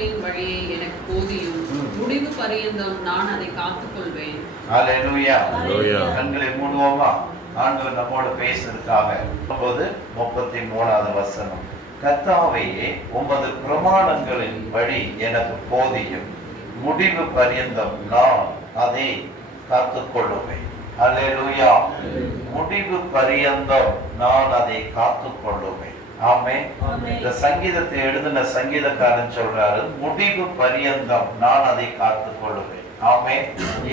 பிரமாணங்களின் வழியை எனக்கு போதியும் முடிவு பரியந்தம் நான் அதை காத்துக்கொள்வேன். ஹல்லேலூயா. கண்களை மூடுவோமா? ஆண்டவர் நம்மோடு பேசுறதுக்காக 33வது வசனம். கர்த்தாவே, உமது பிரமாணங்களின் வழி எனக்கு போதியும் முடிவு பரியந்தம் நான் அதை காத்துக்கொள்ளுவேன். ஹல்லேலூயா. முடிவு பரியந்தம் நான் அதை காத்துக்கொள்ளுவேன். ஆமென். இந்த சங்கீதத்தை எழுதின சங்கீதக்காரன் சொல்றாரு, முடிவு பரியந்தம் நான் அதை காத்துக்கொள்ளுவேன். ஆமென்.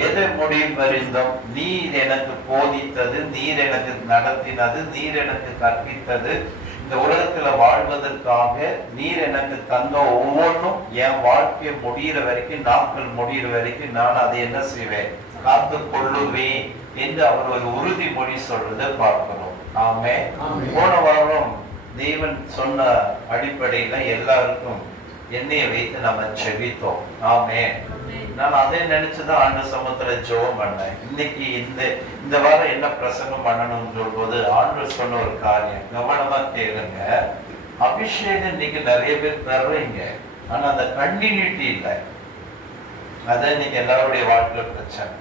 எது முடிவு பரியந்தம்? நீர் எனக்கு போதித்தது, நீர் எனக்கு நடத்தினது, நீர் எனக்கு கற்பித்தது, இந்த உலகத்துல வாழ்வதற்காக நீர் எனக்கு தந்த ஒவ்வொன்றும் என் வாழ்க்கை முடிகிற வரைக்கும், நாட்கள் முடிகிற வரைக்கும் நான் அதை என்ன செய்வேன்? காத்து கொள்ளுவேன் என்று அவர் ஒரு உறுதிமொழி சொல்றதை பார்க்கிறோம். ஆமென். போன வாரம் தேவன் சொன்ன அடிப்படையில எல்லாருக்கும் எண்ணெயை வைத்து நம்ம செபித்தோம். ஆமென். நான் அதை நினைச்சுதான் ஆண்டு சமூகத்துல ஜெபம் பண்ணேன். இன்னைக்கு இந்த வாரம் என்ன பிரசங்கம் பண்ணணும்னு சொல்லும்போது ஆண்டு சொன்ன ஒரு காரியம் கவனமா கேளுங்க. அபிஷேகம் இன்னைக்கு நிறைய பேர் தர்றீங்க, ஆனா அந்த கண்டினியூட்டி இல்லை. அதான் இன்னைக்கு எல்லாருடைய வாழ்க்கையில பிரச்சனை.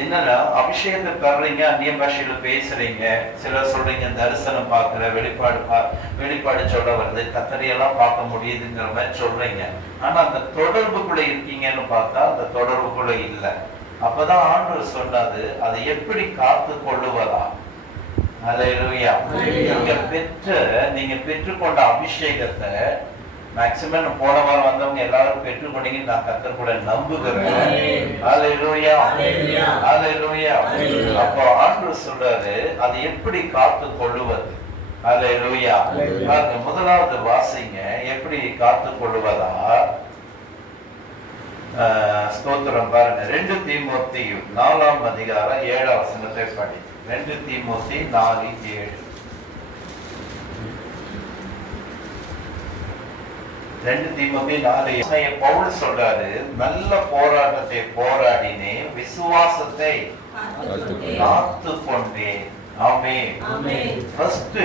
என்னன்னா, அபிஷேகத்தை பெறீங்க, அந்நிய பாஷையில பேசுறீங்க, சிலர் சொல்றீங்க தரிசனம் பார்க்கற, வெளிப்பாடு சொல்ல வருது, கத்தரியெல்லாம் பார்க்க முடியுதுங்கிற மாதிரி சொல்றீங்க. ஆனா அந்த தொடர்புக்குள்ள இருக்கீங்கன்னு பார்த்தா அந்த தொடர்புக்குள்ள இல்லை. அப்பதான் ஆண்டவர் சொன்னது, அதை எப்படி காத்து கொள்ளுவதா? ஹல்லேலூயா. நீங்க பெற்றுக்கொண்ட அபிஷேகத்தை மேக்சிமம் போன வாரம் வந்தவங்க எல்லாரும் பெற்றுக்கொண்டீங்க, நான் கர்த்தர் கூட நம்புகிறேன். ஹல்லேலூயா. ஹல்லேலூயா. அப்போ ஆண்டவர் சொல்றாரு, அதை எப்படி காத்து கொள்ளுவது? ஹல்லேலூயா. முதலாவது வாசிங்க, எப்படி காத்து கொள்ளுவதா? ஸ்தோத்திரம் பாருங்க. 2 தீமோத்தேயு 4ஆம் அதிகாரம் 7ஆம் வசனத்தை படி. 2 தீமோத்தேயு 4:7. 2 தீமோத்தேயு 4:7 பவுல் சொல்றாரு, நல்ல போராட்டத்தை போராடினேன், விசுவாசத்தை காத்து கொண்டேன். ஆமென். ஃபர்ஸ்ட்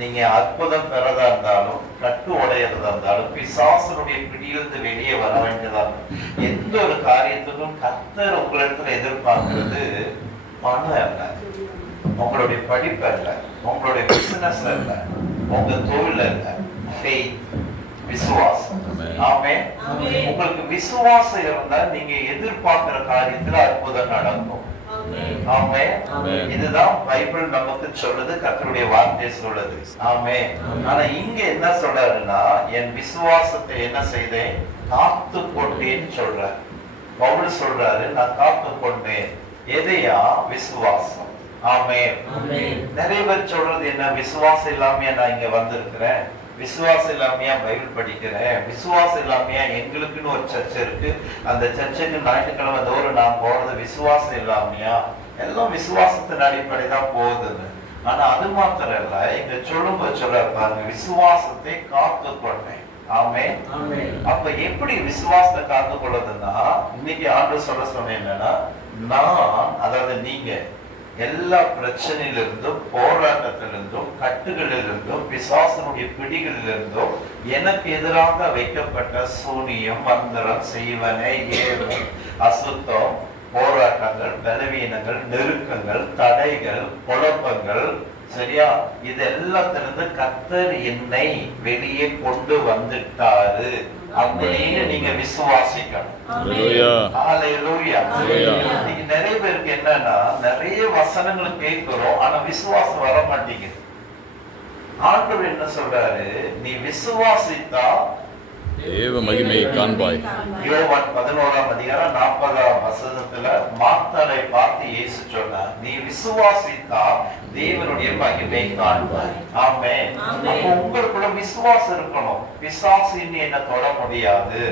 நீங்க அற்புதம் பெறதா இருந்தாலும், கட்டு உடையறதா இருந்தாலும், பிசாசனுடைய பிடியிலிருந்து வெளியே வர வேண்டியதா இருந்தாலும், எந்த ஒரு காரியத்துக்கும் கர்த்தர் உங்களிடத்துல எதிர்பார்க்கிறது பணம் அல்ல, உங்களுடைய படிப்பு அல்ல, உங்களுடைய பிசினஸ் அல்ல, உங்க தொழில் அல்ல, ஃபெய்த், விசுவாசம். ஆமென். உங்களுக்கு விசுவாசம் இருந்தா நீங்க எதிர்பார்க்கிற காரியத்துல அற்புதம் நடக்கும். ஆமென். இதுதான் பைபிள் நமக்கு சொல்றது, கர்த்தருடைய வார்த்தை சொல்றது. ஆமென். ஆனா இங்க என்ன சொல்றாருன்னா, என் விசுவாசத்தை என்ன செய்தேன்? காத்து கொண்டேன்னு சொல்றாரு. பவுல் சொல்றாரு, நான் காத்து கொண்டேன். எதையா? விசுவாசம். ஆமென். நிறைய பேர் சொல்றது என்ன? விசுவாசம் இல்லாமையா நான் இங்க வந்திருக்கிறேன், விசுவாசம் இல்லாமையா பைபிள் படிக்கிறேன், விசுவாசம் இல்லாமையா எங்களுக்குன்னு ஒரு சர்ச்சை இருக்கு, அந்த சர்ச்சைக்கு ஞாயிற்றுக்கிழமை தோறும் நான் போறது விசுவாசம் இல்லாமையா? எல்லாம் விசுவாசத்தின் அடிப்படை தான் போகுதுன்னு. ஆனா அது மாத்திரம் இல்ல, இங்க சொல்லும்போது சொல்ல பாருங்க, விசுவாசத்தை காத்து கொண்டேன். ஆமென். அப்ப எப்படி விசுவாசத்தை காத்து கொள்ளுதுன்னா, இன்னைக்கு ஆண்டவர் சொல்ல சொன்ன என்னன்னா, நான், அதாவது நீங்க எல்லா பிரச்சனையிலிருந்தும், போராட்டத்திலிருந்தும், கட்டுகளிலிருந்தும், பிசாசனுடைய பிடிகளிலிருந்தும், எனக்கு எதிராக வைக்கப்பட்ட சூனியம், மந்திரம், செய்வனை, ஏவல், அசுத்தம், போராட்டங்கள், பலவீனங்கள், நெருக்கங்கள், தடைகள், குழப்பங்கள், சரியா, இது எல்லாத்திலிருந்து கர்த்தர் என்னை வெளியே கொண்டு வந்துட்டாரு அப்படின்னு நீங்க விசுவாசிக்கணும். ஹல்லேலூயா. இன்னைக்கு நிறைய பேருக்கு என்னன்னா, நிறைய வசனங்கள் கேட்கிறோம், ஆனா விசுவாசம் வர மாட்டேங்குது. ஆண்டவர் என்ன சொல்றாரு? நீ விசுவாசித்தா தேவ மகிமையை காண்பாய். யோவான் 11ஆம் அதிகாரம் 40ஆம் வசனத்துல மார்த்தாளை பார்த்து இயேசு சொன்னார், நீ விசுவாசித்தா தேவனுடைய மகிமையை காண்பாய். ஆமென். அப்ப உங்களுக்குள்ள விசுவாசம் இருக்கணும். பிசாசு என்ன தொட முடியாது,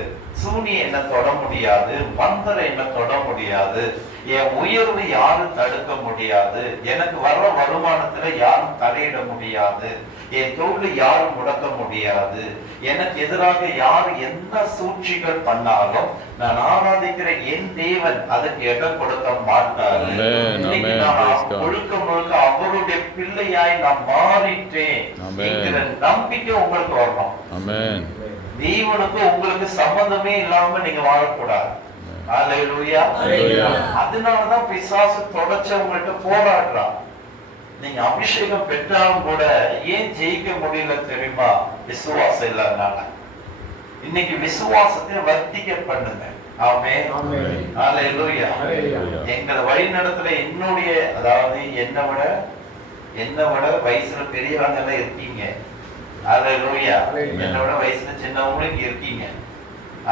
சூனியம் என்ன தொட முடியாது, மந்திரம் என்ன தொட முடியாது, என் உயர்வு யாரும் தடுக்க முடியாது, எனக்கு வர்ற வருமானத்துல யாரும் தலையிட முடியாது, என் தொழில் யாரும் முடக்க முடியாது, எனக்கு எதிராக யாரும் என்ன சூழ்ச்சிகள் பண்ணாலும் நான் ஆராதிக்கிற என் தேவன் அதுக்கு இடம் கொடுக்க மாட்டாரு. முழுக்க முழுக்க அவருடைய பிள்ளையாய் நான் மாறிட்டேன் என்கிற நம்பிக்கை உங்களுக்கு வரணும். தேவனுக்கு உங்களுக்கு சம்பந்தமே இல்லாம நீங்க வாழக்கூடாது. அல்லேலூயா. அதனாலதான் பிசாசு தொடர்ச்சி உங்கள்கிட்ட போராடுறான். நீங்க அபிஷேகம் பெற்றாலும் கூட ஏன் ஜெயிக்க முடியல தெரியுமா? விசுவாசம் இல்லாதனால. இன்னைக்கு விசுவாசத்தை வர்த்திக்க பண்ணுங்க. ஆமென். அல்லேலூயா. எங்களை வழி நடத்துல என்னுடைய, அதாவது என்னை விட வயசுல பெரியவங்க எல்லாம் இருக்கீங்க. அல்லேலூயா. என்னை விட வயசுல சின்னவங்களும் இருக்கீங்க.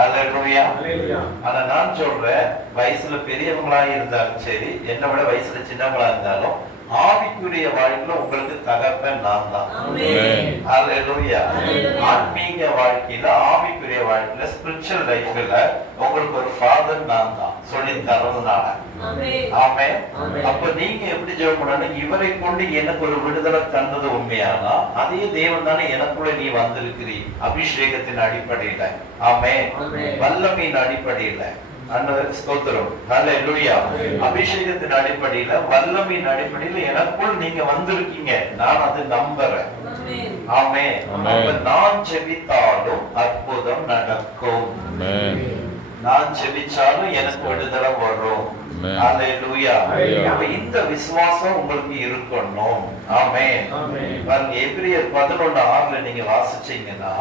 அல்லேலூயா. ஆனா நான் சொல்றேன், வயசுல பெரியவங்களா இருந்தாலும் சரி, என்னை விட வயசுல சின்னவங்களா இருந்தாலும் ஆவிக்குரிய வாழ்க்கையில உங்களுக்கு தகப்பன் நான் தான். அல்லேலூயா. ஆன்மீக வாழ்க்கையில, ஆவிக்குரிய வாழ்க்கையில, ஸ்பிரிச்சுவல் லைஃப்ல உங்களுக்கு ஒரு ஃபாதர் நான் தான் சொல்லி தரதுனால. ஆமென். அப்ப நீங்க எப்படி ஜெபம் பண்ணணும்? இவரை கொண்டு எனக்கு ஒரு விடுதலை தந்தது உண்மையானா அதே தேவன் தானே எனக்குள்ள நீ வந்திருக்கிறீ, அபிஷேகத்தின் அடிப்படையில. ஆமென். வல்லமையின் அடிப்படையில. ஸ்தோத்திரம். அல்லேலூயா. அபிஷேகத்தின் அடிப்படையில, வல்லமையின் அடிப்படையில எனக்குள் நீங்க வந்திருக்கீங்க. நான் அது நம்புறேன். ஆமென். அப்ப நான் ஜெபித்தாலும் அற்புதம் நடக்கும். நான் ஜெபிச்சாலும் எனக்கு விடுதலை வரும். அல்லேலூயா. அப்ப இந்த விசுவாசம் உங்களுக்கு இருக்கணும். ஆமென். பாருங்க, எபிரியர் 11:6 நீங்க வாசிச்சீங்கன்னா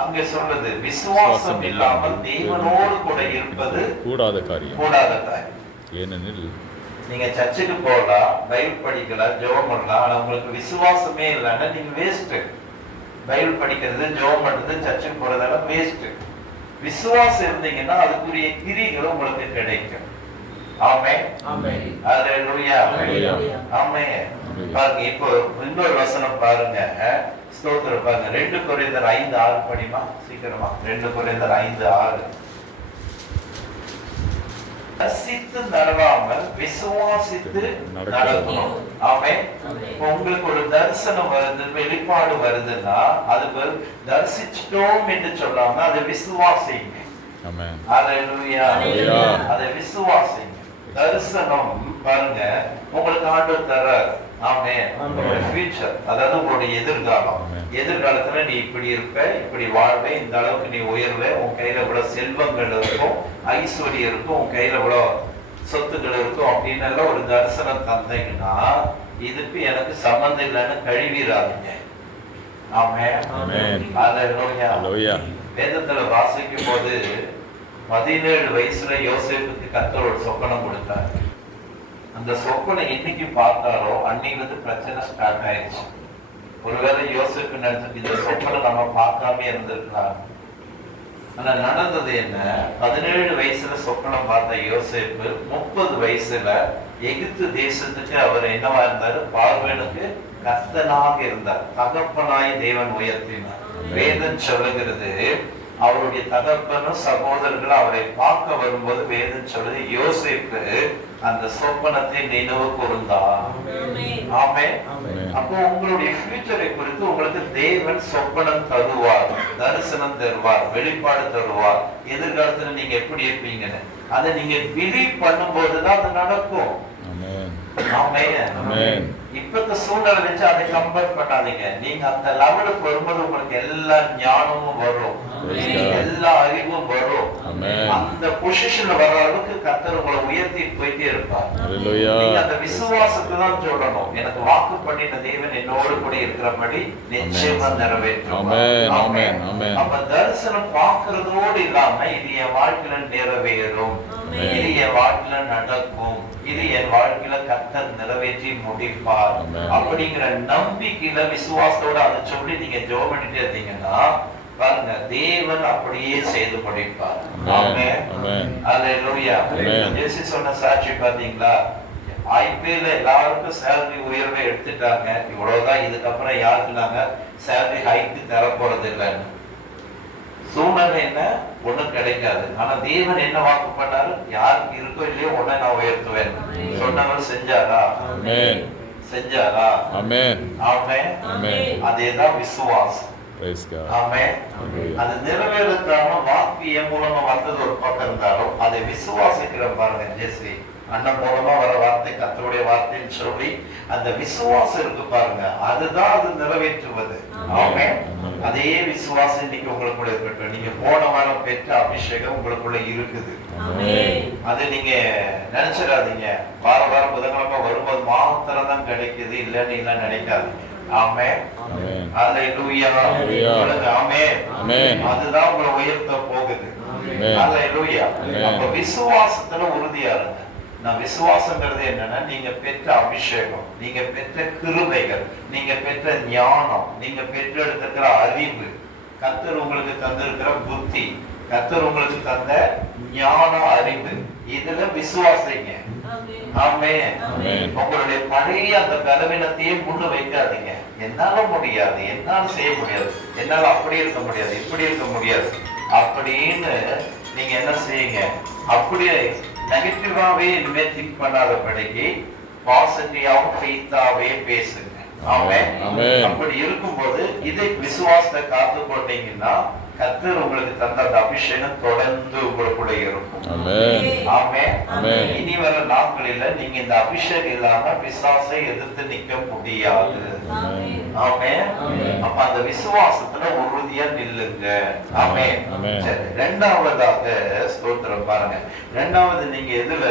அங்க சொல்றது, விசுவாசம் இல்லாமல் தேவனோடு கூட இருப்பது கூடாத காரியம். ஏனெனில் நீங்க சர்ச்சுக்கு போகலாம், பைபிள் படிக்கலாம், ஜெபம் பண்ணலாம், ஆனா உங்களுக்கு விசுவாசமே இல்லைன்னா நீங்க வேஸ்ட். பைபிள் படிக்கிறது, ஜெபம் பண்றது, சர்ச்சுக்கு போறதெல்லாம் வேஸ்ட். விசுவாசம் இருந்தீங்கன்னா அதுக்குரிய கிரிகள் உங்களுக்கு கிடைக்கும். ஆமென். அல்லேலூயா. ஆமென். பாருங்க, இப்போ இன்னொரு வசனம் பாருங்க. ஸ்தோத்திரம். பாருங்க, 2 கொரிந்தியர் 5:6 படிமா சீக்கிரமா. 2 கொரிந்தியர் 5:6. ரசித்து நடவாமல் விசுவாசித்து நடக்கணும். ஆமென். உங்களுக்கு ஒரு தரிசனம் வருது, வெளிப்பாடு வருதுன்னா அது தரிசிச்சிட்டோம் என்று சொல்லாம அதை விசுவாசிங்க. ஆமென். அல்லேலூயா. அதை விசுவாசிங்க. தரிசனம் பாருங்க, உங்களுக்கு ஆண்டவர் தர்றார். ஆமென். உங்களுடைய ஃபியூச்சர், அதாவது உங்களுடைய எதிர்காலம். எதிர்காலத்துல நீ இப்படி இருப்ப, இப்படி வாழ்வே, இந்த அளவுக்கு நீ உயர்வே, உன் கையில இவ்வளவு செல்வங்கள் இருக்கும், ஐஸ்வர்யம் இருக்கும், உன் கையில இவ்வளவு சொத்துக்கள் இருக்கும் அப்படின்னு எல்லாம் ஒரு தரிசனம் தந்தீங்கன்னா இதுக்கு எனக்கு சம்பந்தம் இல்லைன்னு கழுவிடாதீங்க. ஆமென். அல்லேலூயா. வேதத்துல வாசிக்கும் போது 17 வயசுல யோசேப்புக்கு கர்த்தர் ஒரு சொப்பனம் கொடுத்தார். அந்த சொப்பனம் இன்னைக்கு பார்த்தாரோ அன்னைக்கு பிரச்சனை ஸ்டார்ட் ஆயிடுச்சு. ஒருவேளை யோசேப்பு நினைச்சிட்டு இந்த சொப்பனம் நம்ம பார்க்காம இருந்திருக்கலாம். ஆனா நடந்தது என்ன? 17 வயசுல சொப்பனம் பார்த்த யோசேப்பு 30 வயசுல எகிப்து தேசத்துக்கு அவர் என்னவா இருந்தாரு? பார்வோனுக்கு கர்த்தனாக இருந்தார். தகப்பனாய் தேவன் உயர்த்தினார். வேதம் சொல்லுகிறது, அவருடைய தகப்பனும் சகோதரர்கள் அவரை பார்க்க வரும்போது வேதம் சொல்லுது, யோசேப்பு அந்த சொப்பனத்தை நினைவு கூர்ந்தார். ஆமென். அப்போ உங்களுடைய ஃபியூச்சரை குறித்து உங்களுக்கு தேவன் சொப்பனம் தருவார், தரிசனம் தருவார், வெளிப்பாடு தருவார். எதிர்காலத்துல நீங்க எப்படி இருப்பீங்கன்னு அதை நீங்க பிலீவ் பண்ணும்போதுதான் அது நடக்கும். ஆமென். இப்பத்த சூழ்நிலை வச்சு அதை கம்பேர் பண்ணாதீங்க. நீங்க அந்த லெவலுக்கு வரும்போது உங்களுக்கு எல்லா ஞானமும் வரும், எல்லா அறிவும் வரும். அந்த பொசிஷன்ல வர அளவுக்கு கர்த்தர் உங்களை உயர்த்தி போயிட்டே இருப்பார். நீங்க அந்த விசுவாசத்தை தான் சொல்லணும், எனக்கு வாக்கு பண்ணின தேவன் என்னோடு கூட இருக்கிறபடி நிச்சயமா நிறைவேற்றும். அப்ப தரிசனம் பார்க்கறதோடு இல்லாம இது என் வாழ்க்கையில நிறைவேறும், இது என் வாழ்க்கையில நடக்கும், இது என் வாழ்க்கையில கர்த்தர் நிறைவேற்றி முடிப்பார் அப்படிங்கிற நம்பிக்கையில விசுவாசத்தோட அதை சொல்லி நீங்க ஜெபம் பண்ணிட்டே இருந்தீங்கன்னா பாருங்க, தேவன் அப்படியே செய்து முடிப்பார். ஆமென். அல்லேலூயா. இயேசு சொன்ன சாட்சி பாத்தீங்களா? ஐபிஎல்ல எல்லாருக்கும் சேலரி உயர்வை எடுத்துட்டாங்க. இவ்வளவுதான், இதுக்கப்புறம் யாருக்கு நாங்க சேலரி ஹைக்கு தர போறது இல்லைன்னு. சூழ்நிலை என்ன? ஒண்ணும் கிடைக்காது. ஆனா தேவன் என்ன வாக்கு பண்ணாரு? யாருக்கு இருக்கோ இல்லையோ உடனே நான் உயர்த்துவேன் சொன்னவர் செஞ்சாரா? செஞ்சாரா? ஆமென். அதேதான் விசுவாசம். Praise God. ஆமென். Hallelujah. அது நிறைவேறதுக்கான வாக்கு என் மூலமா வந்தது ஒரு பக்கம் இருந்தாலும் அதை விசுவாசிக்கிற பாருங்க ஜெஸ்ரி அண்ணன் மூலமா வர வார்த்தை கர்த்தருடைய வார்த்தைன்னு சொல்லி அந்த விசுவாசம் இருக்கு பாருங்க, அதுதான் அது நிறைவேற்றுவது. ஆமென். அதே விசுவாசம் இன்னைக்கு உங்களுக்குள்ள இருக்கட்டும். நீங்க போன வாரம் பெற்ற அபிஷேகம் உங்களுக்குள்ள இருக்குது. அது நீங்க நினைச்சிடாதீங்க வாரம் புதன்கிழமை வரும்போது மாத்திரம் தான் கிடைக்குது இல்லன்னு எல்லாம் நினைக்காதீங்க. ஆமென். ஹல்லேலூயா. ஆமென். அதுதான் உங்களை உயர்த்த போகுது. ஹல்லேலூயா. அப்ப விசுவாசத்துல உறுதியா இருங்க. நான் விசுவாசங்கிறது என்னன்னா, நீங்க பெற்ற அபிஷேகம், நீங்க பெற்ற கிருபைகள், நீங்க பெற்ற ஞானம், நீங்க பெற்றெடுத்திருக்கிற அறிவு, கர்த்தர் உங்களுக்கு தந்திருக்கிற புத்தி, கர்த்தர் உங்களுக்கு தந்த ஞான அறிவு, இதுல விசுவாசிங்க. ஆமென். உங்களுடைய பழைய அந்த பலவீனத்தையே முன்னு வைக்காதீங்க. என்னால முடியாது, என்னால செய்ய முடியாது, என்னால அப்படி இருக்க முடியாது, இப்படி இருக்க முடியாது அப்படின்னு நீங்க என்ன செய்யுங்க, அப்படியே நெகட்டிவாவே இனிமே திங்க் பண்ணாதபடிக்கு பாசிட்டிவாவும் ஃபெய்த்தாவே பேசுங்க. ஆமென். அப்படி இருக்கும்போது இதை விசுவாசத்தை காத்து கொண்டீங்கன்னா கர்த்தர் உங்களுக்கு தந்த அந்த அபிஷேகம் தொடர்ந்து உங்களுக்குள்ள இருக்கும். ஆமென். இனி வர நாட்களில நீங்க இந்த அபிஷேகம் இல்லாம பிசாசை எதிர்த்து நிக்க முடியாது. ஆமென். அப்ப அந்த விசுவாசத்துல உறுதியா நில்லுங்க. ஆமென். சரி, இரண்டாவதாக ஸ்தோத்திரம் பாருங்க. இரண்டாவது நீங்க எதுல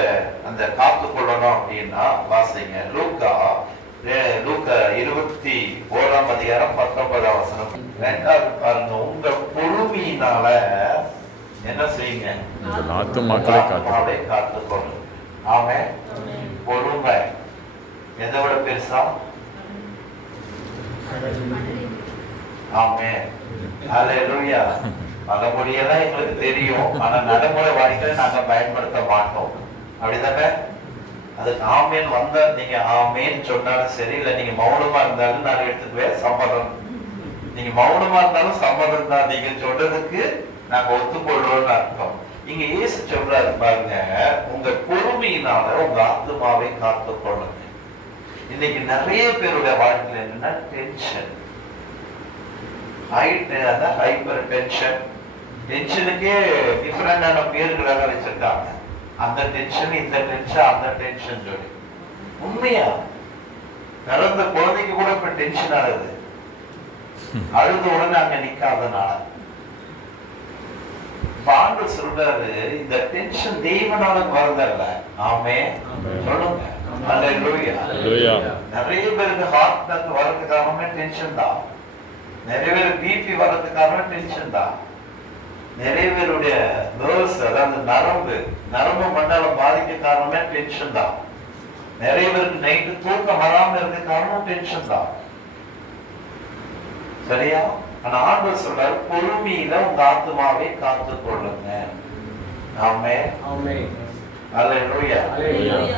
அந்த காத்து கொள்ளணும் அப்படின்னா வாசிங்க லூக்கா 21ஆம் அதிகாரம் 19ஆம் வசனம். இரண்டாவது பாருங்க, உங்க பொறுமையினால என்ன செய்யுங்க, ஆத்துமாக்களை காத்துக்கொள்ளுங்க. ஆமென். பொறுமை எதை விட பெருசா? ஆமென். ஹல்லேலூயா. பழமொழியெல்லாம் எங்களுக்கு தெரியும், ஆனா நடைமுறை வாழ்க்கையில நாங்க பயன்படுத்த மாட்டோம். அப்படிதானே? அதுக்கு ஆமேன் வந்தா நீங்க ஆமேன் சொன்னாலும் சரி, இல்ல நீங்க மௌனமா இருந்தாலும் நான் எடுத்துக்குவேன் சம்மதம். நீங்க மௌனமா இருந்தாலும் சம்மதம் தான், நீங்க சொல்றதுக்கு நாங்க ஒத்துக்கொள்றோம்னு அர்த்தம். இங்க இயேசு சொல்றாரு பாருங்க, உங்க பொறுமையினால உங்க ஆத்துமாவை காத்து கொள்ளுங்க. இன்னைக்கு நிறைய பேருடைய வாழ்க்கையில என்னன்னா டென்ஷன், ஹைப்பர் டென்ஷன். டென்ஷனுக்கே டிஃபரெண்டான பேர்களாக வச்சிருக்காங்க. அந்த டென்ஷன், இந்த டென்ஷன், அந்த டென்ஷன் சொல்லி. உண்மையா பிறந்த குழந்தைக்கு கூட இப்ப டென்ஷன் ஆகுது, அழுத உடனே அங்க நிக்காதனால. ஆண்டவர் சொல்றாரு, இந்த டென்ஷன் தெய்வனால வரதல்ல. ஆமென். சொல்லுங்க. ஹல்லேலூயா. நிறைய பேருக்கு ஹார்ட் அட்டாக் வரதுக்கு காரணமே டென்ஷன் தான். நிறைய பேருக்கு பிபி வரதுக்கு காரணம் டென்ஷன் தான். நிறைய பேருடைய நர்வ்ஸ், அதாவது நரம்பு மண்டலம் பாதிக்க காரணமே டென்ஷன் தான். நிறைய பேருக்கு நைட்டு தூக்கம் வராம இருக்க காரணம் டென்ஷன் தான். சரியா? ஆனா ஆண்டவர் சொல்றாரு, பொறுமையில உங்க ஆத்துமாவை காத்து கொள்ளுங்க. ஆமென். ஹல்லேலூயா.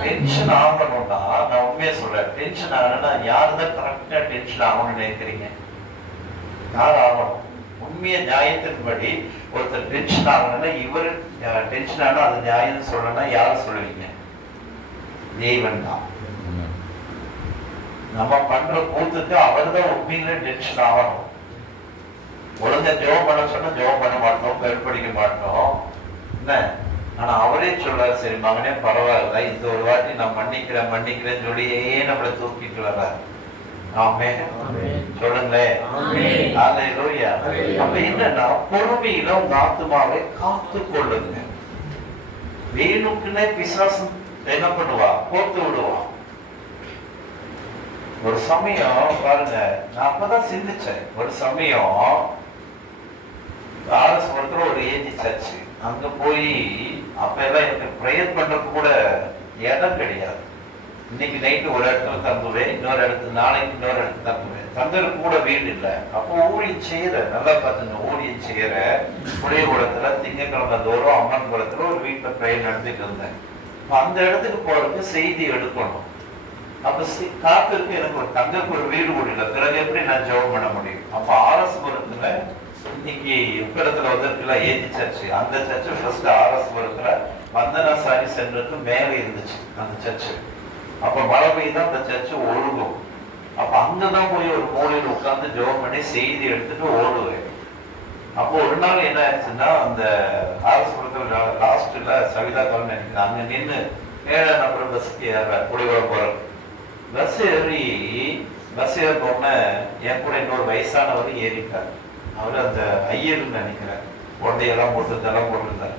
டென்ஷன் ஆகணும்னா, நான் உண்மையா சொல்றேன், டென்ஷன் ஆகணும்னா யாருதான் கரெக்டா டென்ஷன் ஆகணும்னு நினைக்கிறீங்க? யார் ஆகணும்? உண்மைய நியாயத்தின்படி ஒருத்தர் டென்ஷன் ஆகணும்னா, இவர் டென்ஷன் ஆனா அது நியாயம் சொல்லணும்னா யார் சொல்லுவீங்க? தேவன் தான். நம்ம பண்ற கூத்துக்கு அவர் தான் உண்மையில டென்ஷன் ஆகணும். ஒழுங்கா ஜெபம் பண்ண சொன்னா ஜெபம் பண்ண மாட்டோம், கருப்படிக்க மாட்டோம். என்ன? ஆனா அவரே சொல்றாரு, சரி மகனே பரவாயில்ல, இந்த ஒரு வாட்டி நான் மன்னிக்கிறேன்னு சொல்லியே நம்மளை தூக்கிட்டு வர்றாரு. ஆமென். சொல்லுங்களேன். ஹல்லேலூயா. அப்ப என்னன்னா, பொறுமையில உங்க ஆத்துமாவை காத்து கொள்ளுங்க. வேணுக்குன்னே பிசாசு என்ன பண்ணுவா? போட்டு விடுவா. ஒரு சமயம் பாருங்க, நான் அப்பதான் சிந்திச்சேன். ஒரு சமயம் ஒருத்தர் ஒரு ஏஜி சர்ச்சு, அங்க போய் அப்ப எல்லாம் எனக்கு பிரேயர் பண்றதுக்கு கூட இடம் கிடையாது. இன்னைக்கு நைட்டு ஒரு இடத்துல தங்குவேன், இன்னொரு இடத்துல நாளைக்கு இன்னொரு இடத்துல தங்குவேன். தங்கருக்கு கூட வீடு இல்லை. அப்போ ஊழியம் செய்யற, நல்லா பார்த்துங்க, ஊழியம் செய்யற புளியகுளத்துல திங்கக்கிழமை தோறும் அம்மன் குளத்துல ஒரு வீட்டுல பிரேயர் நடத்திட்டு இருந்தேன். அந்த இடத்துக்கு போறதுக்கு செய்தி எடுக்கணும். அப்ப காத்திருக்கு, எனக்கு ஒரு தங்கருக்கு ஒரு வீடு கூட இல்லை. பிறகு எப்படி நான் ஜெபம் பண்ண முடியும்? அப்ப ஆர்எஸ்புரத்துல இன்னைக்கு உக்கடத்துல வந்திருக்குல்ல ஏஜி சர்ச்சு, அந்த சர்ச்சு ஃபர்ஸ்ட் ஆர்எஸ்புரத்துல வந்தனா சாரி சென்டருக்கு மேலே இருந்துச்சு அந்த சர்ச்சு. அப்ப மழை பெய்தான் அந்த சர்ச்சு ஒழுகும். அப்ப அங்கதான் போய் ஒரு மூலையில் உட்கார்ந்து ஜெபம் பண்ணி செய்தி எடுத்துட்டு ஓடுவேன். அப்போ ஒரு நாள் என்ன ஆயிடுச்சுன்னா, அந்த ஆரஸ்புரத்துல லாஸ்ட்ல சவிதா காலனி நினைக்கிறேன், அங்க நின்று 7 நம்பர் பஸ்ஸுக்கு ஏறுறேன், குடிவரம் போறேன். பஸ் ஏறினோடனே என் கூட இன்னொரு வயசானவர் ஏறிட்டார். அவரு அந்த ஐயர்னு நினைக்கிறேன், உடையெல்லாம் போட்டிருந்தாரு.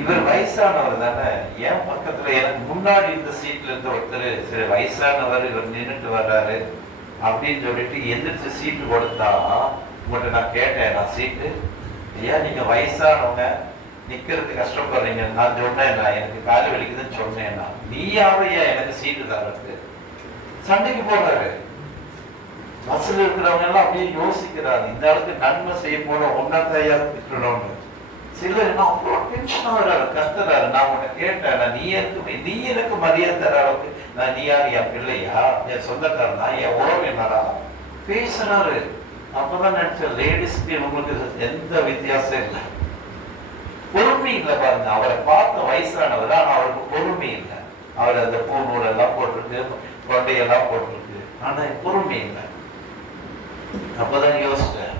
இவர் வயசானவர் தானே, என் பக்கத்துல எனக்கு முன்னாடி இந்த சீட்ல இருந்து ஒருத்தர், சரி வயசானவர் இவர் நின்றுட்டு வர்றாரு அப்படின்னு சொல்லிட்டு எந்திரிச்சு சீட்டு கொடுத்தா, உங்கள்கிட்ட நான் கேட்டேன், நான் சீட்டு ஐயா நீங்க வயசானவங்க நிக்கிறதுக்கு கஷ்டப்படுறீங்க, நான் சொன்னேன், நான் எனக்கு காலு வலிக்குதுன்னு சொன்னேன்னா நீ யாரையா எனக்கு சீட்டு தர்றதுக்கு? சண்டைக்கு போறாரு. பஸ்ல இருக்கிறவங்க எல்லாம் அப்படியே யோசிக்கிறாங்க, இந்த அளவுக்கு நன்மை செய்ய போற ஒன்னாத்தையா திட்டணும்னு. சிலர் என்ன அவ்வளோ டென்ஷனா வர்றாரு, கத்துறாரு. நான் உன்னை கேட்டேன், நீ எனக்கு மரியாதை தர அளவுக்கு நான், நீ யாரு, என் பிள்ளையா, என் சொந்தக்காரனா, என் உறவினரா பேசுறாரு. அப்பதான் நினைச்சேன், லேடிஸ்க்கு உங்களுக்கு எந்த வித்தியாசம் இல்லை, பொறுமை இல்லை பாருங்க. அவரை பார்த்த வயசானவர், ஆனா அவருக்கு பொறுமை இல்லை. அவர் அந்த பூநூல் எல்லாம் போட்டிருக்கு, கொண்டையெல்லாம் போட்டிருக்கு, ஆனா பொறுமை இல்லை. அப்பதான் யோசிச்சேன்,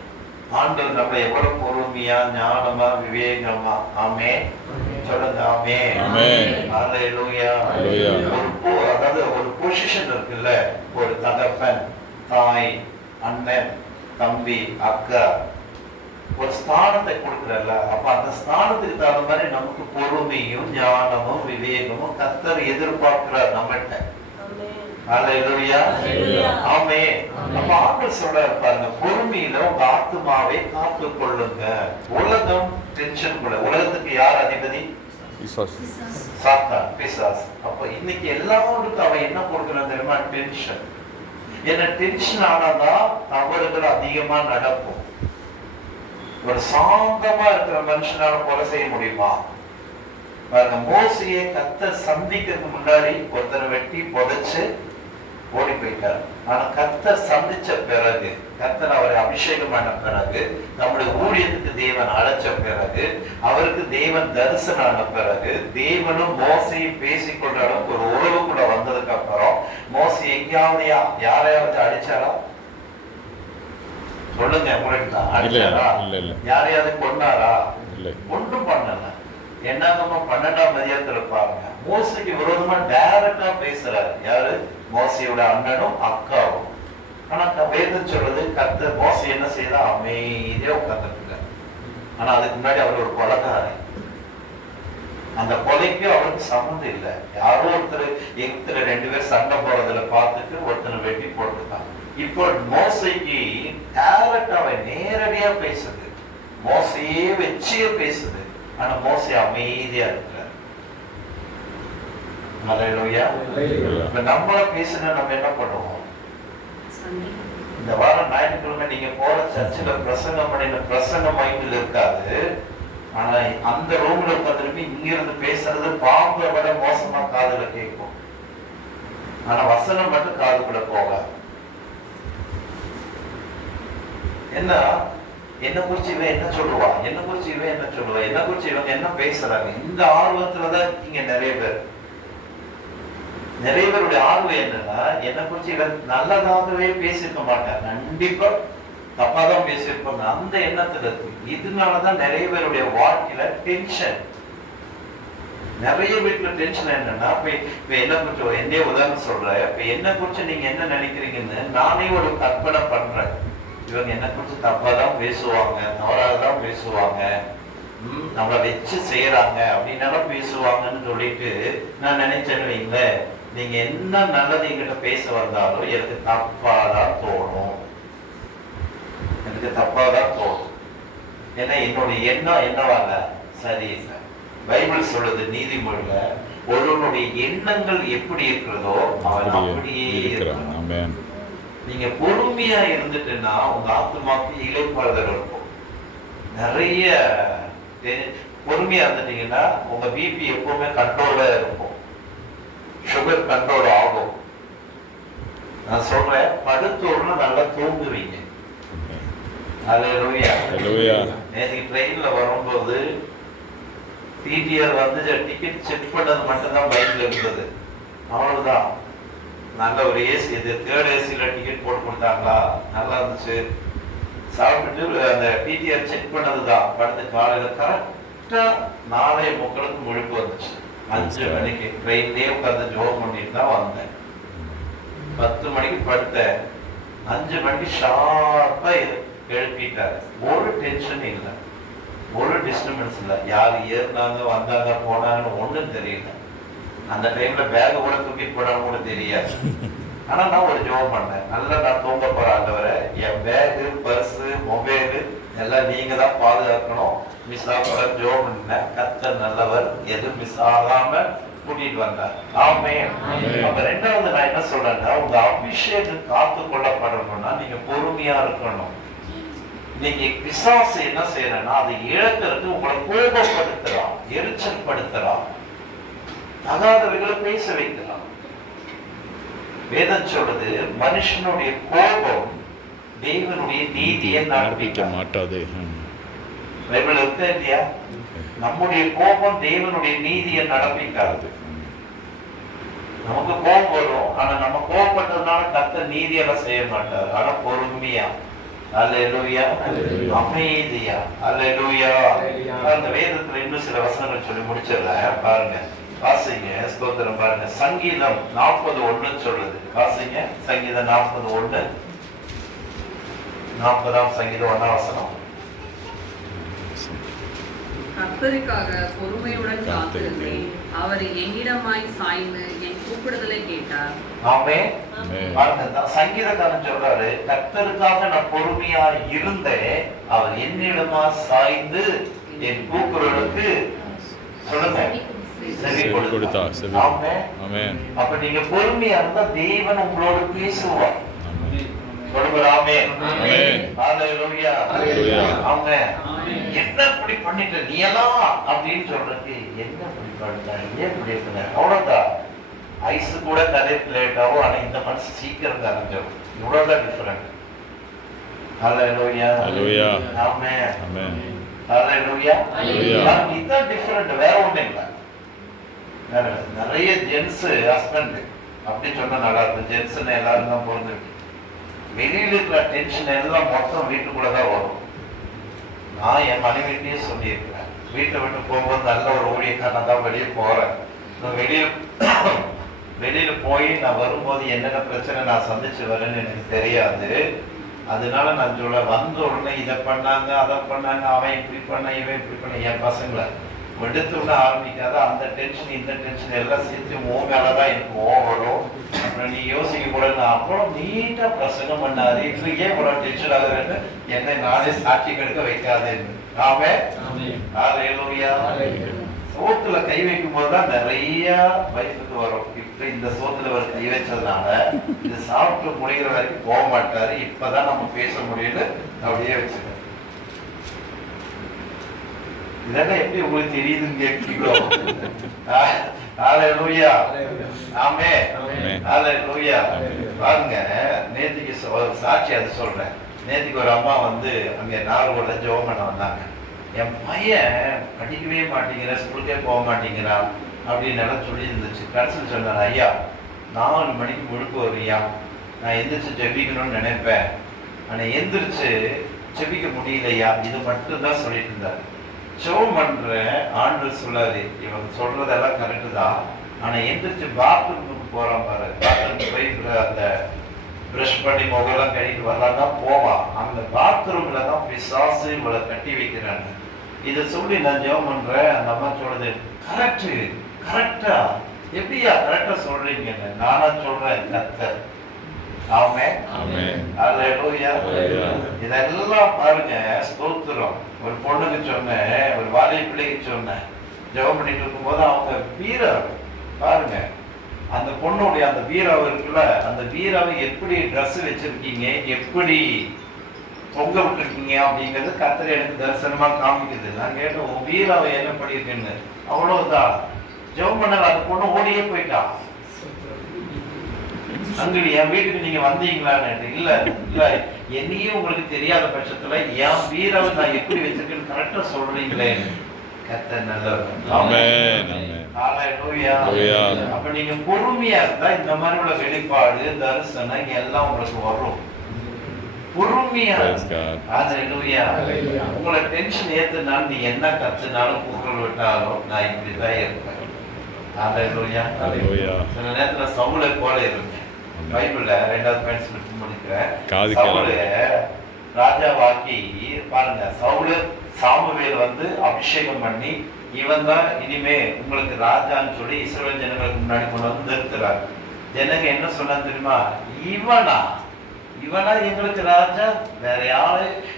ஆண்டவர் நம்ம எவ்வளவு பொறுமையா, ஞானமா, விவேகமா. ஆமே சொல்லுங்க, ஆமே. ஹல்லேலூயா. அதாவது ஒரு பொசிஷன் இருக்குல்ல, ஒரு தகப்பன், தாய், அண்ணன், தம்பி, அக்கா, ஒரு ஸ்தானத்தை கொடுக்கிறல்ல. அப்ப அந்த ஸ்தானத்துக்கு தகுந்த மாதிரி நமக்கு பொறுமையும் ஞானமும் விவேகமும் கர்த்தர் எதிர்பார்க்கிறார் நம்மகிட்ட. ஹல்லேலூயா. ஆமென். அப்ப ஆண்டவர் சொல்றாரு பாருங்க, பொறுமையில உங்க ஆத்துமாவை காத்து கொள்ளுங்க. உலகம் டென்ஷன் கூட. உலகத்துக்கு யார் அதிபதி? சாத்தான், பிசாசு. அப்ப இன்னைக்கு எல்லாருக்கும் அவன் என்ன கொடுக்கிறான் தெரியுமா? டென்ஷன். என்ன டென்ஷன் ஆனாதான் தவறுகள் அதிகமா நடக்கும். ஒரு சாந்தமா இருக்கிற மனுஷனால கொலை செய்ய முடியுமா? பாருங்க, மோசையை கர்த்தர் சந்திக்கிறதுக்கு முன்னாடி ஒருத்தரை வெட்டி புதைச்சு ஓடி போயிட்டார். ஆனா கர்த்தர் சந்திச்ச பிறகு, கர்த்தர் அவரை அபிஷேகம் பண்ண பிறகு, நம்முடைய ஊழியத்துக்கு தேவன் அழைச்ச பிறகு, அவருக்கு தேவன் தரிசனம் ஆன பிறகு, தேவனும் மோசையும் பேசிக்கொண்ட அளவுக்கு ஒரு உறவுக்குள்ள வந்ததுக்கு அப்புறம், மோசை எங்கேயாவது யாரையாவது அடிச்சாரா? சொல்லுங்க, உங்களுக்கு அடிச்சாரா? யாரையாவது கொண்டாரா? ஒன்றும் பண்ணல. என்னங்கம்மா 12ஆம் அதிகாரத்துல பாருங்க, மோசைக்கு விரோதமா டைரக்டா பேசுறாரு. யாரு? மோசையோட அண்ணனும் அக்காவும். ஆனா வேதம் சொல்றது, கர்த்தர் மோசை என்ன செய்தா? அமைதியா உட்கார்ந்துருக்க. ஆனா அதுக்கு முன்னாடி அவர் ஒரு கொலைகாரன். அந்த கொலைக்கு அவருக்கு சம்மந்தம் இல்லை. யாரோ ஒருத்தர் 2 பேர் சண்டை போறதுல பார்த்துட்டு ஒருத்தனை வெட்டி போட்டுருக்காங்க. இப்போ மோசைக்கு டைரக்டாவே நேரடியா பேசுது, மோசையே வச்சே பேசுது. ஆனா மோசை அமைதியா இருக்கிறார். ஹல்லேலூயா. இப்ப நம்மள பேசினா நம்ம என்ன பண்ணுவோம்? இந்த வாரம் ஞாயிற்றுக்கிழமை நீங்க போற சர்ச்சில் பிரசங்கம் பண்ணின பிரசங்கம் மைண்டில் இருக்காது. ஆனா அந்த ரூம்ல உட்காந்துருப்பி இங்க இருந்து பேசுறது பாம்பை விட மோசமா காதுல கேட்கும். ஆனா வசனம் மட்டும் காதுக்குள்ள போகாது. என்ன குறிச்சு இவன் என்ன சொல்லுவா, என்ன குறிச்சு இவன் என்ன சொல்லுவா, என்ன குறிச்சு இவங்க என்ன பேசுறாங்க, இந்த ஆர்வத்துலதான் இங்க நிறைய பேருடைய ஆர்வம் என்னன்னா, என்ன குறிச்சு இவன் நல்லதாகவே பேசியிருக்க மாட்டாங்க, கண்டிப்பா தப்பாதான் பேசியிருப்பாங்க, அந்த எண்ணத்துல இருக்கு. இதனாலதான் நிறைய பேருடைய வாழ்க்கையில டென்ஷன். நிறைய வீட்டுல டென்ஷன் என்னன்னா, இப்ப என்ன குறிச்சு என்னைய உதாரணம் சொல்றேன், இப்ப என்ன குறிச்சு நீங்க என்ன நினைக்கிறீங்கன்னு நானே ஒரு கற்பனை பண்றேன். இவங்க என்ன குறிச்சு தப்பாதான் பேசுவாங்க, தவறாதான் பேசுவாங்க, நம்மளை வச்சு செய்யறாங்க அப்படின்னாலும் பேசுவாங்கன்னு சொல்லிட்டு நான் நினைச்சேன்னு வைங்க, நீங்க என்ன நல்லது என்கிட்ட பேச வந்தாலும் எனக்கு தப்பாதான் தோணும், எனக்கு தப்பாதான் தோணும். ஏன்னா என்னுடைய எண்ணம் என்னவாங்க சரியில்லை. பைபிள் சொல்றது நீதிமொழியில, ஒருவனுடைய எண்ணங்கள் எப்படி இருக்கிறதோ அவன் அப்படியே இருக்கிறான். நீங்க பொறுமையா இருந்துட்டுன்னா உங்க ஆத்துமாக்கு இளைப்பாறுதல் இருக்கும். நிறைய பொறுமையா இருந்துட்டீங்கன்னா உங்க பிபி எப்பவுமே கண்ட்ரோல்ல இருக்கும், சுகர் கண்ட்ரோல் ஆகும். நான் சொல்றேன், படுத்தோர்னா நல்லா தூங்குவீங்க. ஹல்லேலூயா. நேற்று ட்ரெயின்ல வரும்போது டிடிஆர் வந்து டிக்கெட் செக் பண்ணது மட்டும்தான் பைக்ல இருந்தது, அவ்வளவுதான். நல்ல ஒரு ஏசி, இது 3rd ஏசியில் டிக்கெட் போட்டு கொடுத்தாங்களா, நல்லா இருந்துச்சு. சாப்பிட்டுட்டு அந்த டிடிஆர் செக் பண்ணதுதான். படுத்து காலையில் கரெக்டாக 4:45 முழுப்பு வந்துச்சு. 5 மணிக்கு ட்ரெயின்லேயே உட்காந்து ஜோம் பண்ணிட்டு தான் வந்தேன். 10 மணிக்கு படுத்தேன். 5 மணிக்கு ஷார்ப்பாக எழுப்பிட்டாரு. ஒரு டென்ஷன் இல்லை, ஒரு டிஸ்டர்பன்ஸ் இல்லை. யார் ஏறினாங்க வந்தாங்க போனாங்கன்னு ஒன்றும் தெரியல. அந்த டைம்ல பேக கூட தூக்கிட்டு போனாலும் கூட தெரியாது. ஆனா நான் ஒரு ஜோம் பண்ணேன். நல்லா நான் தூங்க போறேன். ஆண்டவரே, என் பேகு, பர்ஸு, மொபைலு எல்லாம் நீங்க தான் பாதுகாக்கணும், மிஸ் ஆக ஜோம் பண்ணேன். கர்த்தர் நல்லவர், எதுவும் மிஸ் ஆகாம கூட்டிட்டு வந்தார். ஆமென். அப்ப ரெண்டாவது நான் என்ன சொல்றேன்னா, உங்க அபிஷேகம் காத்து கொள்ளப்படணும்னா நீங்க பொறுமையா இருக்கணும். இன்னைக்கு பிசாசு என்ன செய்யறேன்னா, அதை இழக்கிறதுக்கு உங்களை கோபப்படுத்துறான், எரிச்சல் படுத்துறான், தகாதவைகளை பேச வைக்கலாம். வேதம் சொல்றது, மனுஷனுடைய கோபம் தேவனுடைய நீதியை நடப்பிக்க மாட்டாது. பைபிள் இருக்கா இல்லையா? நம்முடைய கோபம் தேவனுடைய நீதியை நடப்பிக்காது. நமக்கு கோபம் வரும், ஆனா நம்ம கோபப்பட்டதுனால கர்த்தர் நீதியெல்லாம் செய்ய மாட்டார். ஆனா பொறுமையா, அல்லேலூயா, அமைதியா, அல்லேலூயா. அந்த வேதத்துல இன்னும் சில வசனங்கள் சொல்லி முடிச்சிடறேன், பாருங்க, வாசிங்க, ஸ்தோத்திரம் பாருங்க. சங்கீதம் 40:1 சொல்லுது. வாசிங்க, சங்கீதம் 40:1, 40ஆம் சங்கீதம் 1ஆம் வசனம். கர்த்தருக்காக பொறுமையுடன் காத்திருந்தேன், அவர் என்னிடமாய் சாய்ந்து என் கூப்பிடுதலை கேட்டார். ஆமென். பாருங்க, சங்கீதக்காரன் சொல்றாரு, கர்த்தருக்காக நான் பொறுமையா இருந்தேன், அவர் என்னிடமா சாய்ந்து என் கூக்குரலுக்கு சொல்லுங்க செவி கொடுத்தார். ஆமென். அப்ப நீங்க பொறுமையா இருந்தா தேவன் உங்களோட பேசுவார். ஆமென். ஹல்லேலூயா. ஆமென். என்ன இப்படி பண்ணிட்ட நீ எல்லாம் அப்படின்னு சொல்றதுக்கு, என்ன இப்படி பண்ணிட்ட, ஏன் இப்படி பண்ண, அவ்வளவுதான். ஐஸ் கூட கதை லேட் ஆகும், ஆனா இந்த மனசு சீக்கிரம் கரைஞ்சிடும். இவ்வளவுதான் டிஃபரெண்ட். ஹல்லேலூயா. ஆமென். ஹல்லேலூயா. இதுதான் டிஃபரெண்ட், வேற ஒண்ணும் இல்லை. நிறைய ஜென்ஸ் ஹஸ்பண்ட் அப்படி சொன்னா நல்லா இருக்கும். ஜென்ஸ் எல்லாரும் தான் பொருந்துருக்கு. வெளியில இருக்கிற டென்ஷன் எல்லாம் மொத்தம் வீட்டுக்குள்ளதான் வரும். நான் என் மனைவிட்டையே சொல்லியிருக்கிறேன், வீட்டை விட்டு போகும்போது நல்ல ஒரு ஊழியக்காரன் தான் வெளியே போறேன். வெளியில போய் நான் வரும்போது என்னென்ன பிரச்சனை நான் சந்திச்சு வரேன்னு எனக்கு தெரியாது. அதனால நான் சொல்ல, வந்த உடனே இதை பண்ணாங்க, அதை பண்ணாங்க, அவன் இப்படி பண்ண, இவன் இப்படி பண்ண, என் பசங்களை எடுத்து விட ஆரம்பிக்காத. அந்த டென்ஷன் இந்த டென்ஷன் எல்லாம் சேர்த்து உன் மேலதான் எனக்கு ஓவரும். அப்புறம் நீ யோசிக்க கூட, நான் அவ்வளோ நீட்டா பிரசங்கம் பண்ணாது, இப்படியே இவ்வளவு டென்ஷன் ஆகுதுன்னு என்னை நானே சாட்சி கெடுக்க வைக்காதேன்னு. ஆமென். ஹல்லேலூயா. சோத்துல கை வைக்கும் போதுதான் நிறைய வயிற்றுக்கு வரும். இப்ப இந்த சோத்துல ஒரு கை வச்சதுனால இது சாப்பிட்டு முடிகிற வரைக்கும் போக மாட்டாரு. இப்பதான் நம்ம பேச முடியுது, அப்படியே வச்சுக்க. இதெல்லாம் எப்படி உங்களுக்கு தெரியுதுன்னு கேட்கிறீங்களோ? ஹல்லேலூயா. ஆமென். ஹல்லேலூயா. பாருங்க, நேத்திக்கு சாட்சி அது சொல்றேன். நேத்திக்கு ஒரு அம்மா வந்து அங்க நாகர்கோவில்ல ஜெபம் பண்ண வந்தாங்க. என் பையன் படிக்கவே மாட்டேங்கிறான், ஸ்கூலுக்கே போக மாட்டேங்கிறான் அப்படின்னு எல்லாம் சொல்லி இருந்துச்சு. கடைசியில் சொன்னார், ஐயா 4 மணிக்கு முழுக்க வருவியா, நான் எந்திரிச்சு ஜெபிக்கணும்னு நினைப்பேன், ஆனா எந்திரிச்சு ஜெபிக்க முடியலையா, இது மட்டும் தான் சொல்லிட்டு இருந்தாரு. ஜெபம் பண்றேன், ஆண்டவர் சொல்லாது, இவங்க சொல்றதெல்லாம் கரெக்டு தான், ஆனா எந்திரிச்சு பாத்ரூமுக்கு போறான் பாரு, பாத்ரூமுக்கு போய் அந்த பிரஷ் பண்ணி முகெல்லாம் கழிட்டு வரலாம் தான் போவான். அந்த பாத்ரூம்ல தான் பிசாசு இவளை கட்டி வைக்கிறாங்க. இதை சொல்லி நான் ஜெபம் பண்றேன். அந்த அம்மா சொல்றது, கரெக்டா எப்படியா கரெக்டா சொல்றீங்கன்னு. நானா சொல்றேன், கர்த்தர். ஆமென். ஹல்லேலூயா. இதெல்லாம் பாருங்க, ஸ்தோத்திரம். ஒரு பொண்ணுக்கு சொன்னேன், ஒரு வாலிப பிள்ளைக்கு சொன்னேன், ஜெபம் பண்ணிட்டு இருக்கும்போது அவங்க பீரோ பாருங்க, அந்த பொண்ணுடைய அந்த பீராவை இருக்குல்ல, அந்த பீராவை எப்படி ட்ரெஸ் வச்சிருக்கீங்க, எப்படி தொங்க விட்டுருக்கீங்க அப்படிங்கிறது கர்த்தர் எனக்கு தரிசனமா காமிக்குது. நான் கேட்டேன், உன் பீராவை என்ன பண்ணிருக்கேன்னு. அவ்வளவுதான். ஜெபம் பண்ணல, அந்த பொண்ணு ஓடியே போயிட்டான். அங்கடி என் வீட்டுக்கு நீங்க வந்தீங்களான்னு. இல்ல என்னையே உங்களுக்கு தெரியாத பட்சத்துல என் பீராவை நான் எப்படி வச்சிருக்கேன்னு கரெக்டா சொல்றீங்களே. கர்த்தர் நல்லவர். ஆமென். ஆமென். ஹalleluya. ஹalleluya. அப்ப நீங்க பொறுமையா இருந்தா இந்த மாதிரி உள்ள வெளிப்பாடு தரிசனம் எல்லாம் உங்களுக்கு வரும். பொறுமையா Praise God. ஹalleluya. உங்களை டென்ஷன் ஏத்துனாலும் நீ என்ன கத்துனாலும் கூக்குரல் விட்டாலும் நான் இப்படிதான் இருப்பேன். ஹalleluya. ஹalleluya. சில நேரத்துல சவுலை போல இருப்பேன். பைபிள்ல 2வது பாயிண்ட் சொல்லி முடிக்கிறேன். சவுலை ராஜாவாக்கி பாருங்க, சவுல் சாமுவேல் வந்து அபிஷேகம் பண்ணி இவன் தான் இனிமே உங்களுக்கு ராஜான்னு சொல்லி இஸ்ரவேல் ஜனங்களுக்கு முன்னாடி கொண்டு வந்து நிறுத்துறாரு. ஜனங்க என்ன சொன்னா தெரியுமா? இவனா எங்களுக்கு ராஜா,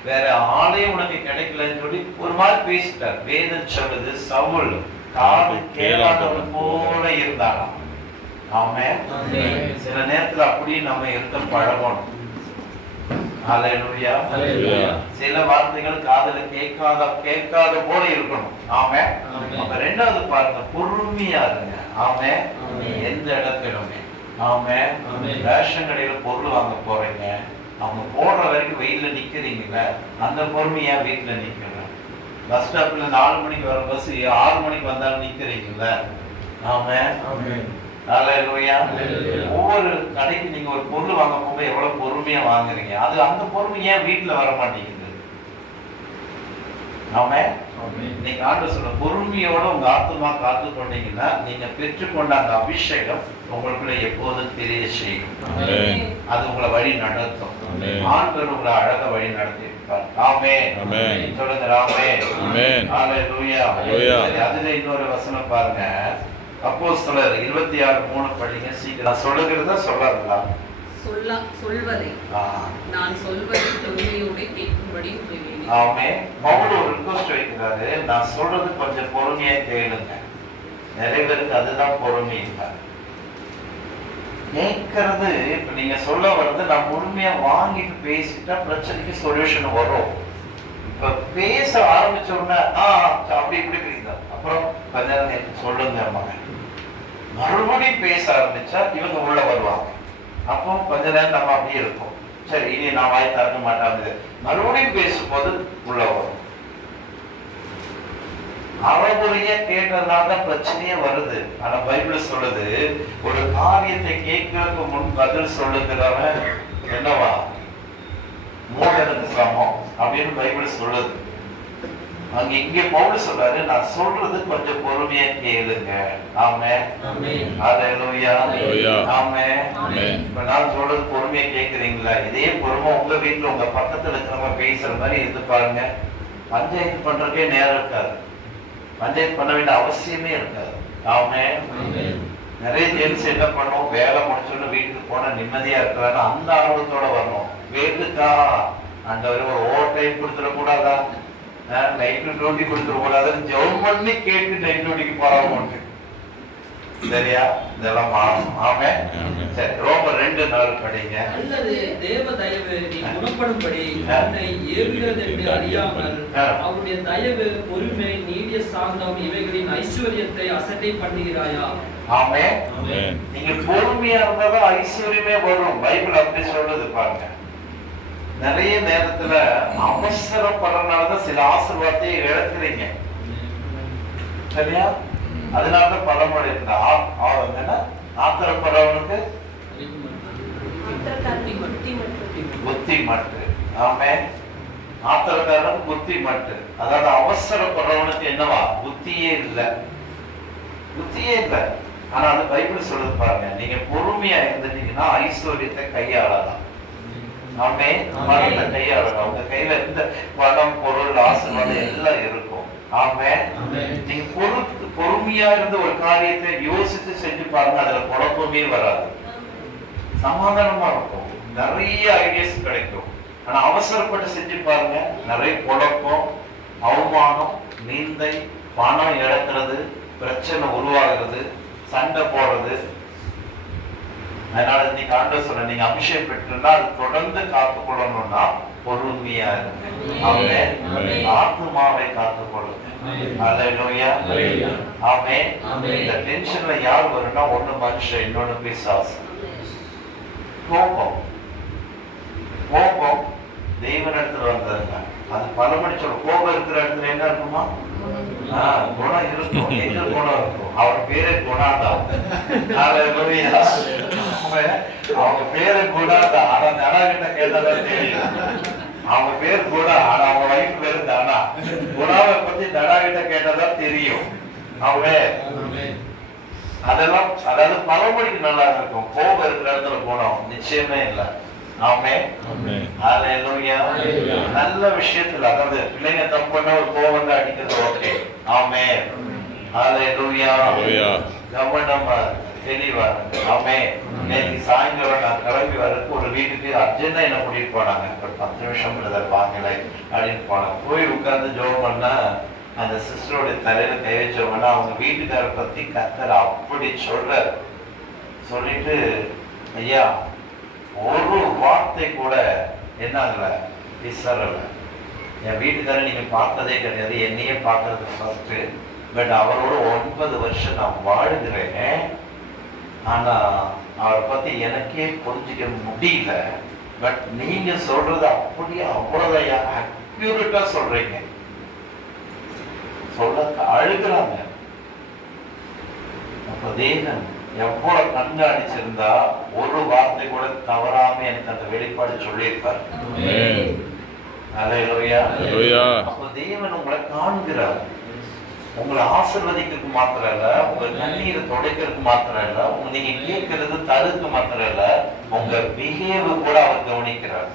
வேற ஆளே உனக்கு கிடைக்கலன்னு சொல்லி ஒரு மாதிரி பேசிட்டார். வேதம் சொல்லுது சவுல் காது கேளாதவன் போல இருந்தாராம். ஆமென். சில நேரத்துல அப்படியே நம்ம இருக்க பழகணும். ஹalleluya. சில வார்த்தைகள் காதுல கேட்காத போல இருக்கணும். ஆமென். அப்ப 2வது பாருங்க, பொறுமையா இருங்க. ஆமென். எந்த இடத்திலுமே ஆமென். ரேஷன் கடையில பொருள் வாங்க போறீங்க, அவங்க போடுற வரைக்கும் வெயில்ல நிக்கிறீங்கல்ல, அந்த பொறுமையா வீட்டுல நிக்கல. பஸ் ஸ்டாப்ல 4 மணிக்கு வர பஸ் 6 மணிக்கு வந்தாலும் நிக்கிறீங்கல்ல. ஆமென். ஹalleluya. ஒவ்வொரு கடைக்கு நீங்க ஒரு பொருள் வாங்க போகும்போது எவ்வளவு பொறுமையா வாங்குறீங்க, அது அந்த பொறுமை ஏன் வீட்டுல வர மாட்டேங்குது? ஆமென். நீங்க ஆண்டு சொல்ல பொறுமையோட உங்க ஆத்துமா காத்து கொண்டீங்கன்னா நீங்க பெற்றுக்கொண்ட அந்த அபிஷேகம் உங்களுக்குள்ள எப்போதும் தெரிய செய்யும். அது உங்களை வழி நடத்தும். ஆண்டவர் உங்களை அழகா வழி நடத்தி இருப்பார். ஆமென். சொல்லுங்க ஆமென். ஹalleluya. அதுல இன்னொரு வசனம் பாருங்க, அப்போஸ்தலர் 26:3 படிங்க சீக்கிரம். சொல்லுகிறதா சொல்லாதீங்களா? சொல்வதை நான் சொல்வதை பொறுமையோடு கேட்கும்படி சொல்லுவேன். ஆமென். பவுல் ஒரு ரிக்வெஸ்ட் வைக்கிறாரு, நான் சொல்றது கொஞ்சம் பொறுமையா கேளுங்க. நிறைய பேருக்கு அதுதான் பொறுமை இல்லை. கேட்கறது, இப்ப நீங்க சொல்ல வர்றது நான் பொறுமையா வாங்கிட்டு பேசிட்டா பிரச்சனைக்கு சொல்யூஷன் வரும். இப்ப பேச ஆரம்பிச்ச உடனே அப்படி இப்படி புரியுதா, அப்புறம் கொஞ்ச நேரம் சொல்லுங்க மகன், மறுபடியும் பேச ஆரம்பிச்சா இவங்க உள்ள வருவாங்க. அப்போ கொஞ்ச நேரம் நம்ம அப்படியே இருக்கும், சரி இனி நான் வாய் திறக்க மாட்டாங்க. மறுபடியும் பேசும்போது உள்ள வரும். அவருடைய கேட்டதுனாலதான் பிரச்சனையே வருது. ஆனா பைபிள் சொல்லுது, ஒரு காரியத்தை கேட்கறதுக்கு முன் பதில் சொல்லுகிறவன் என்னவா மூடனுக்கு சமம் அப்படின்னு பைபிள் சொல்லுது. அங்க இங்க பவுல் சொல்றாரு, நான் சொல்றது கொஞ்சம் பொறுமையா கேளுங்க. ஆமென். ஹalleluya. ஆமென். இப்ப நான் சொல்றது பொறுமையா கேக்குறீங்களா? இதே பொறுமை உங்க வீட்டுல உங்க பக்கத்துல இருக்கிறவங்க பேசுற மாதிரி இருந்து பாருங்க. பஞ்சாயத்து பண்றதுக்கே நேரம் இருக்காது, பஞ்சாயத்து பண்ண வேண்டிய அவசியமே இருக்காது. ஆமென். நிறைய ஜென்ஸ் என்ன பண்ணுவோம், வேலை முடிச்சோன்னு வீட்டுக்கு போனா நிம்மதியா இருக்கிறாங்க, அந்த ஆர்வத்தோட வரணும். வேண்டுக்கா ஆண்டவரே ஒரு ஓவர் டைம் கொடுத்துட கூடாதா, நைட்டு டியூட்டி கொடுத்துட கூடாதுன்னு ஜெபம் பண்ணி கேட்டு நைட் டியூட்டிக்கு போறாங்க. சரியா? இதெல்லாம் மாறணும். ஆமென். சரி, ரோமர் 2:4 படிங்க. அல்லது தேவ தயவு நீ குணப்படும்படி உன்னை ஏவுகிறது என்று அறியாமல் அவருடைய தயவு, பொறுமை, நீடிய சாந்தம் இவைகளின் ஐஸ்வர்யத்தை அசட்டை பண்ணுகிறாயா? ஆமென். நீங்க பொறுமையா இருந்தாதான் ஐஸ்வர்யமே வரும். பைபிள் அப்படி சொல்லுது பாருங்க. நிறைய நேரத்துல அவசரப்படுறதுனாலதான் சில ஆசீர்வாதத்தை இழக்கிறீங்க. சரியா? அதனாலதான் பழமொழி இருக்கு, ஆத்திரப்படுறவனுக்கு புத்தி மட்டு. ஆமென். ஆத்திரக்காரனுக்கு புத்தி மட்டு. அதாவது அவசரப்படுறவனுக்கு என்னவா புத்தியே இல்லை. ஆனா அந்த பைபிள் சொல்லுது பாருங்க, நீங்க பொறுமையா இருந்துட்டீங்கன்னா ஐஸ்வர்யத்தை கையாளலாம். ஆமென். மரத்தை கையாளலாம். உங்க கையில இருந்த பணம், பொருள், ஆசீர்வாதம் எல்லாம் இருக்கும். ஆமென். நீங்க பொறுமையா இருந்து ஒரு காரியத்தை யோசித்து செஞ்சு பாருங்க, அதுல குழப்பமே வராது, சமாதானமா இருக்கும், நிறைய ஐடியாஸ் கிடைக்கும். ஆனா அவசரப்பட்டு செஞ்சு பாருங்க, நிறைய குழப்பம், அவமானம், நிந்தை, பணம் இழக்கிறது, பிரச்சனை உருவாகிறது, சண்டை போடுறது. அதனால நீங்க ஆண்டவர் சொல்ற, நீங்க அபிஷேகம் பெற்றுனா அது தொடர்ந்து காத்துக்கொள்ளணும்னா பொறுமையா இருக்கு. ஆமென். ஆத்துமாவை காத்துக்கொள்ளுங்க. ஹalleluya. ஆமென். இந்த டென்ஷன்ல யார் வரும்னா, ஒண்ணு மனுஷன், இன்னொன்னு பிசாசு. கோபம் தேவனிடத்துல வந்ததுங்க. அது பலமணி சொல்ற, கோபம் இருக்கிற இடத்துல என்ன இருக்குமா? குணம் இருக்கும். எங்க குணம் இருக்கும்? அவர் பேரு குணாதான். ஹalleluya. அவங்க பேரு குணாதான். ஆனா தனா கிட்ட கேட்டதான் தெரியும். அவங்க பேரு குணா, ஆனா அவங்க வைஃப் பேரு தனா. குணாவை பத்தி தனா கிட்ட கேட்டதான் தெரியும். அதெல்லாம் அதாவது பழமொழிக்கு நல்லா இருக்கும். கோபம் இருக்கிற இடத்துல குணம் நிச்சயமே இல்லை. நல்ல விஷயத்துல, அதாவது பிள்ளைங்க தப்பு பண்ண ஒரு கோவம் தான் அடிக்கிறது. ஓகே, ஆமே. கவனம் தெளிவா. ஆமே. நேற்று சாயங்காலம் நான் கிளம்பி வரதுக்கு ஒரு வீட்டுக்கு அர்ஜென்டா என்ன கூட்டிட்டு போனாங்க. ஒரு 10 நிமிஷம் பாக்கல அப்படின்னு போனாங்க. போய் உட்கார்ந்து ஜோம் பண்ணா அந்த சிஸ்டரோட தலையில கை வச்சோம்னா அவங்க வீட்டுக்கார பத்தி கர்த்தர் அப்படி சொல்றாரு. சொல்லிட்டு, ஐயா ஒரு வார்த்தை கூட என்னாகல விசரல. என் வீட்டுக்காரர் நீங்க பார்த்ததே கிடையாது, என்னையே பார்க்கறது ஃபர்ஸ்ட். பட் அவரோட 9 வருஷம் நான் வாழுகிறேன். ஆனா அவரை பத்தி எனக்கே புரிஞ்சுக்க முடியல. பட் நீங்க சொல்றது அப்படியே அவ்வளவுதான் அக்யூரேட்டா சொல்றீங்க. சொல்ல அழுகிறாங்க. அப்ப தேவன் எவ்வளவு கண்காணிச்சிருந்தா ஒரு வார்த்தை கூட தவறாம எனக்கு அந்த வெளிப்பாடு சொல்லியிருப்பார். அப்ப தேவன் உங்களை காண்கிறார். உங்களை ஆசீர்வதிக்கிறதுக்கு மாத்திரம் இல்ல, உங்க கண்ணீரை துடைக்கிறதுக்கு மாத்திரம் இல்ல, நீங்க கேட்கறது தடுக்க மாத்திரம் இல்ல, உங்க பிஹேவியர் கூட அவர் கவனிக்கிறார்.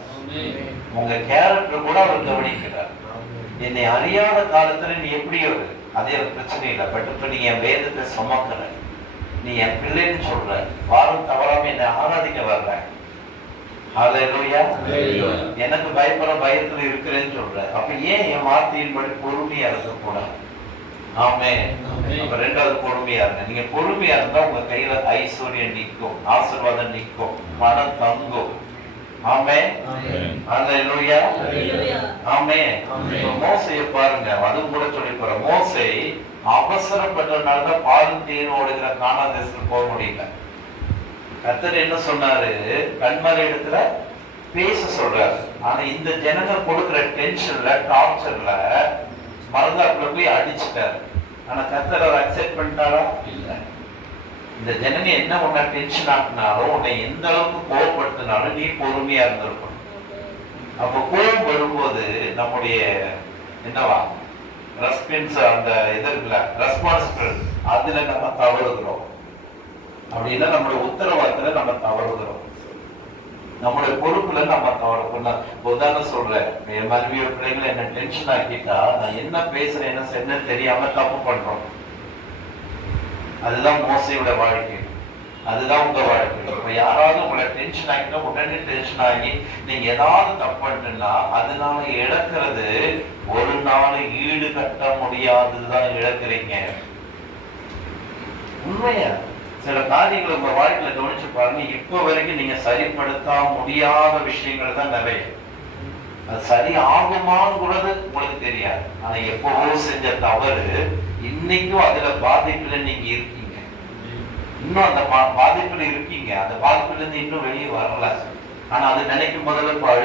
உங்க கேரக்டர் கூட அவர் கவனிக்கிறார். என்னை அறியாத காலத்துல நீ எப்படி ஒரு அதே பிரச்சனை இல்லை. பட் இப்ப நீ என் வேதத்தை சுமக்கிற, நீ என் பிள்ளைன்னு சொல்ற, வாரம் தவறாம என்னை ஆராதிக்க வர்ற, எனக்கு பயப்பட பயத்துல இருக்கிறேன்னு சொல்ற. அப்ப ஏன் என் வார்த்தையின்படி பொறுமையா இருக்கக்கூடாது? ஆமே. அப்ப ரெண்டாவது பொறுமையா இருங்க. நீங்க பொறுமையா இருந்தா உங்க கையில ஐஸ்வர்யம் நிற்கும், ஆசீர்வாதம் நிற்கும், பணம் தங்கும். ஆமே. ஹல்லேலூயா. ஆமே. மோசேயை பாருங்க, அதுவும் கூட சொல்லி போற. மோசே அவசரப்பட்டதுனாலதான் பாலும் தேனும் ஓடுகிற கானான் தேசத்துக்கு போக முடியல. கர்த்தர் என்ன சொன்னாரு? கண்மலை இடத்துல பேச சொல்றாரு. ஆனா இந்த ஜனங்கள் கொடுக்கிற டென்ஷன்ல, டார்ச்சர்ல மறுநாள் போய் அடிச்சுட்டாரு. ஆனா கர்த்தர் அதை அக்செப்ட் பண்ணிட்டாரா? இல்ல. இந்த ஜனங்க என்ன உன்னை டென்ஷன் ஆக்குனாலும், உன்னை எந்த அளவுக்கு கோவப்படுத்தினாலும் நீ பொறுமையா இருந்திருக்கணும். அப்ப கோபம் வரும்போது நம்முடைய என்னவா ரெஸ்பான்ஸ், அந்த இது இருக்குல்ல, ரெஸ்பான்சிபிள், அதுல நம்ம தவறுகிறோம். அப்படின்னா நம்மளுடைய உத்தரவாதத்துல நம்ம தவறுகிறோம், நம்மளுடைய பொறுப்புல நம்ம தவறு. உதாரணம் சொல்றேன், என் மனைவியோட பிள்ளைங்களை என்ன டென்ஷன் ஆக்கிட்டா நான் என்ன பேசுறேன் என்ன செய்ய தெரியாம தப்பு பண்றோம். அதுதான் மோசையோட வாழ்க்கை, அதுதான் உங்க வாழ்க்கை. இப்ப யாராவது உங்களை டென்ஷன் ஆகிட்டா உடனே டென்ஷன் ஆகி நீங்க ஏதாவது தப்பு பண்ணிட்டுன்னா அதனால இழக்கிறது ஒரு நாள் ஈடு கட்ட முடியாதுதான் இழக்கிறீங்க. உண்மையா சில காரியங்களை உங்க வாழ்க்கையில கவனிச்சு பாருங்க. இப்ப வரைக்கும் நீங்க சரிப்படுத்த முடியாத விஷயங்கள் தான் நிறைய. அது சரி ஆகுமாங்கிறது உங்களுக்கு தெரியாது. ஆனா எப்பவோ செஞ்ச தவறு இன்னைக்கும் அதுல பாதிப்புல நீங்க இருக்கீங்க. இன்னும் அந்த பாதிப்புல இருக்கீங்க. அந்த பாதிப்புல இருந்து இன்னும் வெளியே வரல. ஆனா அது நினைக்கும் முதல்ல